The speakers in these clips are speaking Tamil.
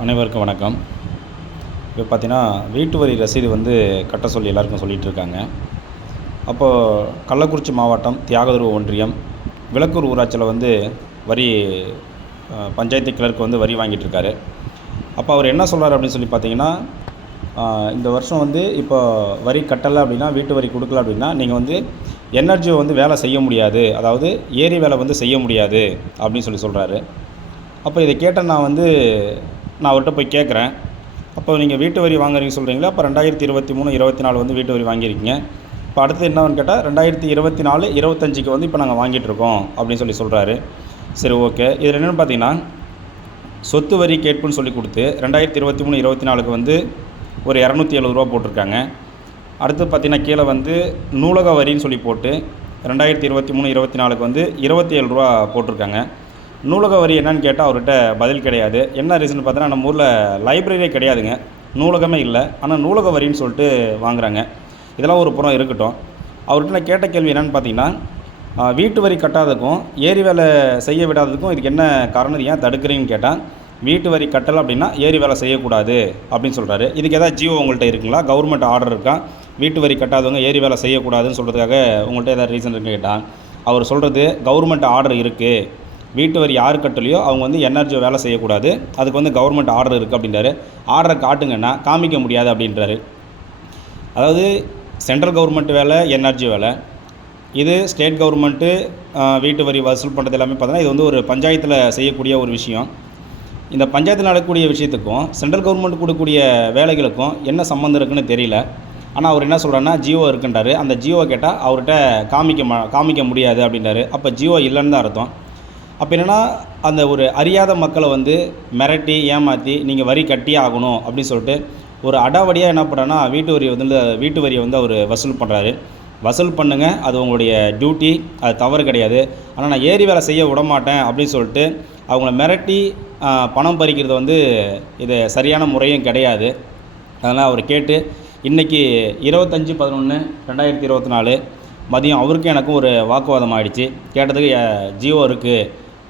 அனைவருக்கும் வணக்கம். இப்போ பார்த்தீங்கன்னா வீட்டு வரி ரசீது வந்து கட்ட சொல்லி எல்லாருக்கும் சொல்லிகிட்டு இருக்காங்க. அப்போது கள்ளக்குறிச்சி மாவட்டம் தியாகதுருவ ஒன்றியம் விளக்கூர் ஊராட்சியில் வந்து வரி பஞ்சாயத்து கிளர்க்கு வந்து வரி வாங்கிட்டு இருக்காரு. அப்போ அவர் என்ன சொல்கிறார் அப்படின்னு சொல்லி பார்த்தீங்கன்னா இந்த வருஷம் வந்து இப்போ வரி கட்டலை அப்படின்னா வீட்டு வரி கொடுக்கல அப்படின்னா நீங்கள் வந்து எனர்ஜியை வந்து வேலை செய்ய முடியாது. அதாவது ஏரி வேலை வந்து செய்ய முடியாது அப்படின்னு சொல்லி சொல்கிறாரு அப்போ இதை கேட்ட நான் வந்து நான் அவர்கிட்ட போய் கேட்குறேன். அப்போ நீங்கள் வீட்டு வரி வாங்குறீங்க சொல்கிறீங்களா அப்போ ரெண்டாயிரத்தி இருபத்தி மூணு இருபத்தி நாலு வந்து வீட்டு வரி வாங்கியிருக்கீங்க. இப்போ அடுத்து என்னன்னு கேட்டால் ரெண்டாயிரத்தி இருபத்தி நாலு இருபத்தஞ்சிக்கு வந்து இப்போ நாங்கள் வாங்கிட்டுருக்கோம் அப்படின்னு சொல்லி சொல்கிறாரு. சரி ஓகே. இதில் என்னென்னு பார்த்தீங்கன்னா சொத்து வரி கேட்புன்னு சொல்லி கொடுத்து ரெண்டாயிரத்தி இருபத்தி மூணு இருபத்தி நாலுக்கு வந்து ஒரு இரநூத்தி எழுபது ரூபா போட்டிருக்காங்க. அடுத்து பார்த்தீங்கன்னா கீழே வந்து நூலக வரின்னு சொல்லி போட்டு ரெண்டாயிரத்தி இருபத்தி மூணு இருபத்தி நாலுக்கு வந்து இருபத்தி ஏழு ரூபா போட்டிருக்காங்க. நூலக வரி என்னன்னு கேட்டால் அவர்கிட்ட பதில் கிடையாது. என்ன ரீசன் பார்த்தீங்கன்னா நம்ம ஊரில் லைப்ரரியே கிடையாதுங்க. நூலகமே இல்லை. ஆனால் நூலக வரின்னு சொல்லிட்டு வாங்குறாங்க. இதெல்லாம் ஒரு புறம் இருக்கட்டும். அவர்கிட்ட நான் கேட்ட கேள்வி என்னன்னு பார்த்தீங்கன்னா வீட்டு வரி கட்டாததுக்கும் ஏரி வேலை செய்ய விடாததுக்கும் இதுக்கு என்ன காரணம்? ஏன் தடுக்கிறீங்கன்னு கேட்டால் வீட்டு வரி கட்டலை அப்படின்னா ஏரி வேலை செய்யக்கூடாது அப்படின்னு சொல்கிறாரு இதுக்கு ஏதாவது ஜியோ உங்கள்கிட்ட இருக்குங்களா? கவர்மெண்ட் ஆர்டர் இருக்கா? வீட்டு வரி கட்டாதவங்க ஏரி வேலை செய்யக்கூடாதுன்னு சொல்கிறதுக்காக உங்கள்கிட்ட ஏதாவது ரீசன் இருக்குன்னு கேட்டால் அவர் சொல்கிறது கவர்மெண்ட் ஆர்டர் இருக்குது வீட்டு வரி யார் கட்டலையோ அவங்க வந்து என்ஆர்ஜி வேலை செய்யக்கூடாது. அதுக்கு வந்து கவர்மெண்ட் ஆர்டர் இருக்குது அப்படின்றாரு. ஆர்டரை காட்டுங்கன்னா காமிக்க முடியாது அப்படின்றாரு. அதாவது சென்ட்ரல் கவர்மெண்ட் வேலை என்ஆர்ஜி வேலை. இது ஸ்டேட் கவர்மெண்ட்டு வீட்டு வரி வசூல் பண்ணுறது எல்லாமே பார்த்தோன்னா இது வந்து ஒரு பஞ்சாயத்தில் செய்யக்கூடிய ஒரு விஷயம். இந்த பஞ்சாயத்தில் நடக்கக்கூடிய விஷயத்துக்கும் சென்ட்ரல் கவர்மெண்ட் கொடுக்கக்கூடிய வேலைகளுக்கும் என்ன சம்மந்தம் இருக்குன்னு தெரியல. ஆனால் அவர் என்ன சொல்கிறாருன்னா ஜியோ இருக்குன்றாரு. அந்த ஜியோவை கேட்டால் அவர்கிட்ட காமிக்க மா காமிக்க முடியாது அப்படின்றாரு. அப்போ ஜியோ இல்லைன்னு தான் அர்த்தம். அப்போ என்னென்னா அந்த ஒரு அறியாத மக்களை வந்து மிரட்டி ஏமாற்றி நீங்கள் வரி கட்டியே ஆகணும் அப்படின்னு சொல்லிட்டு ஒரு அடாவடியாக என்ன பண்ணுறேன்னா வீட்டு வரி வந்து வீட்டு வரியை வந்து அவர் வசூல் பண்ணுறாரு வசூல் பண்ணுங்கள் அது உங்களுடைய டியூட்டி அது தவறு கிடையாது. ஆனால் நான் ஏரி வேலை செய்ய விட மாட்டேன் அப்படின்னு சொல்லிட்டு அவங்கள மிரட்டி பணம் பறிக்கிறது வந்து இது சரியான முறையும் கிடையாது. அதனால் அவர் கேட்டு இன்றைக்கி இருபத்தஞ்சி பதினொன்று ரெண்டாயிரத்தி இருபத்தி நாலு மதியம் அவருக்கும் எனக்கும் ஒரு வாக்குவாதம் ஆகிடுச்சு கேட்டதுக்கு ஜியோ இருக்குது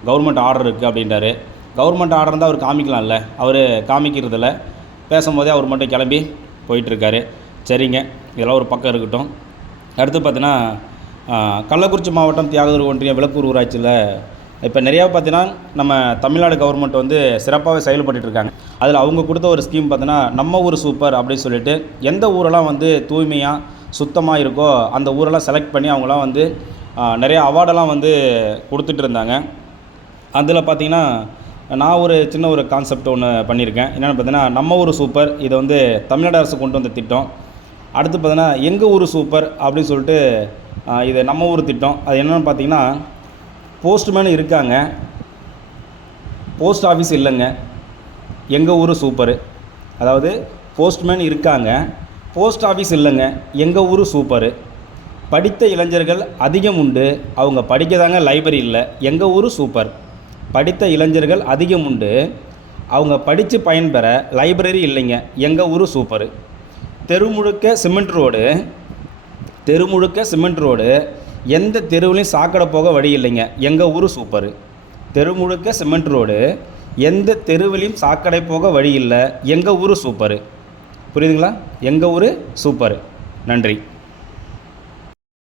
கவர்மெண்ட் ஆர்டர் இருக்குது அப்படின்றாரு. கவர்மெண்ட் ஆர்டர் இருந்தால் அவர் காமிக்கலாம்ல. அவர் காமிக்கிறதில்ல. பேசும்போதே அவர் மட்டும் கிளம்பி போயிட்டுருக்காரு. சரிங்க. இதெல்லாம் ஒரு பக்கம் இருக்கட்டும். அடுத்து பார்த்தீங்கன்னா கள்ளக்குறிச்சி மாவட்டம் தியாகதூர் ஒன்றியம் விளக்கூர் ஊராட்சியில் இப்போ நிறையா பார்த்தீங்கன்னா நம்ம தமிழ்நாடு கவர்மெண்ட் வந்து சிறப்பாகவே செயல்பட்டுருக்காங்க இருக்காங்க. அதில் அவங்க கொடுத்த ஒரு ஸ்கீம் பார்த்தீங்கன்னா நம்ம ஊர் சூப்பர் அப்படின்னு சொல்லிட்டு எந்த ஊரெல்லாம் வந்து தூய்மையாக சுத்தமாக இருக்கோ அந்த ஊரெல்லாம் செலக்ட் பண்ணி அவங்களாம் வந்து நிறையா நிறைய அவார்டெல்லாம் வந்து கொடுத்துட்டு இருந்தாங்க. அதில் பார்த்தீங்கன்னா நான் ஒரு சின்ன ஒரு கான்செப்ட் ஒன்று பண்ணியிருக்கேன். என்னென்னு பார்த்தீங்கன்னா நம்ம ஊர் சூப்பர் இதை வந்து தமிழ்நாடு அரசு கொண்டு வந்த திட்டம். அடுத்து பார்த்தீங்கன்னா எங்கள் ஊர் சூப்பர் அப்படின்னு சொல்லிட்டு இது நம்ம ஊர் திட்டம். அது என்னென்னு பார்த்தீங்கன்னா போஸ்ட்மேன் இருக்காங்க. போஸ்ட் ஆஃபீஸ் இல்லைங்க. எங்கள் ஊர் சூப்பர் அதாவது போஸ்ட்மேன் இருக்காங்க. போஸ்ட் ஆஃபீஸ் இல்லைங்க. எங்கள் ஊர் சூப்பர் படித்த இளைஞர்கள் அதிகம் உண்டு. அவங்க படிக்கதாங்க லைப்ரரி இல்லை. எங்கள் ஊர் சூப்பர் படித்த இளைஞர்கள் அதிகம் உண்டு. அவங்க படித்து பயன்பெற லைப்ரரி இல்லைங்க. எங்கள் ஊர் சூப்பரு. தெருமுழுக்க சிமெண்ட் ரோடு. தெருமுழுக்க சிமெண்ட் ரோடு. எந்த தெருவுலையும் சாக்கடை போக வழி இல்லைங்க. எங்கள் ஊர் சூப்பரு. தெருமுழுக்க சிமெண்ட் ரோடு. எந்த தெருவிலையும் சாக்கடை போக வழி இல்லை. எங்கள் ஊர் சூப்பரு. புரியுதுங்களா? எங்கள் ஊர் சூப்பரு. நன்றி.